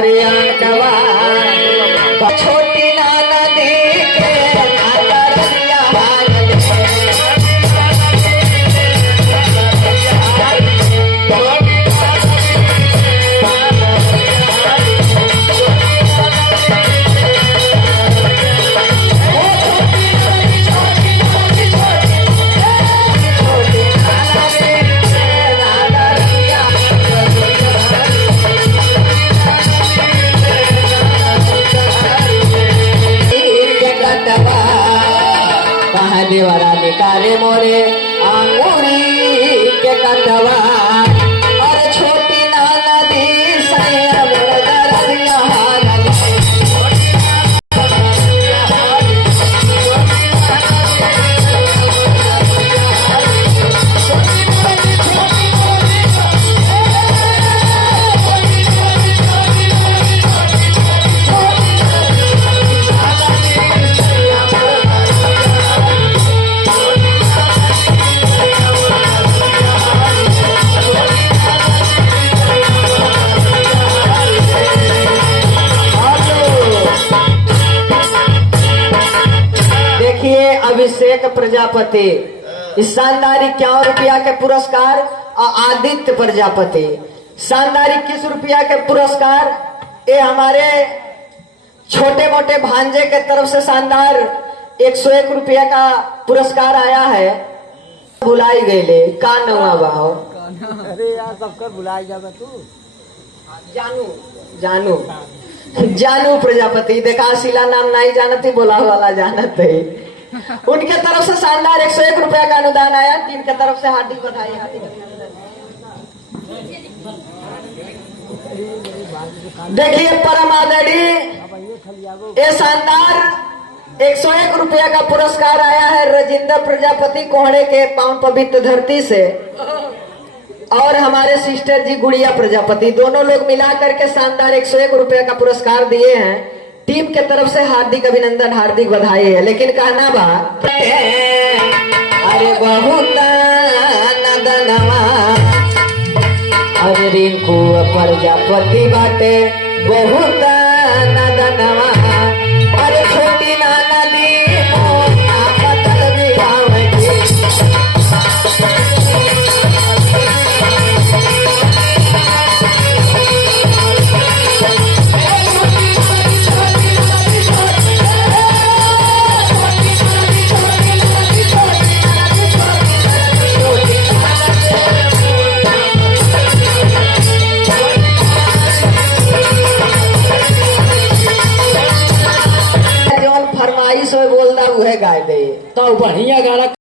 अरे आंटवा छोटी नाना दी के नाना रसिया हाल देवरा निकाले मोरे आंगूरी के कटवा और छोटी नाना दी सैया दरसिया हाल अभिषेक प्रजापति इस शानदार 51 रुपया के पुरस्कार और आदित्य प्रजापति शानदार 21 रुपया के पुरस्कार ये हमारे छोटे मोटे भांजे के तरफ से शानदार 101 रुपया का पुरस्कार आया है। बुलाई गए का नवा बाहो अरे यार सबका बुलाई जाएगा तू जानू जानू जानू प्रजापति देखा शिला नाम नहीं जानती बोला वाला जानते उनके तरफ से शानदार 101 रुपया का अनुदान आया। टीम के तरफ से हार्दिक बधाई हार्दिक देखिए परम आदरणीय ये शानदार 101 रुपया का पुरस्कार आया है राजेंद्र प्रजापति कोहड़े के पावन पवित्र धरती से और हमारे सिस्टर जी गुड़िया प्रजापति दोनों लोग मिला करके शानदार 101 रुपया का पुरस्कार दिए हैं। टीम के तरफ से हार्दिक अभिनंदन हार्दिक बधाई है। लेकिन कहना बा अरे बहुत नदनवा अरे रिंकू प्रजापति बाटे बहुत नदनवा अरे छोटी नाना दी मोटा पतल बिहाव फरमाइश बोल रहा है गाय दे तो बढ़िया गाना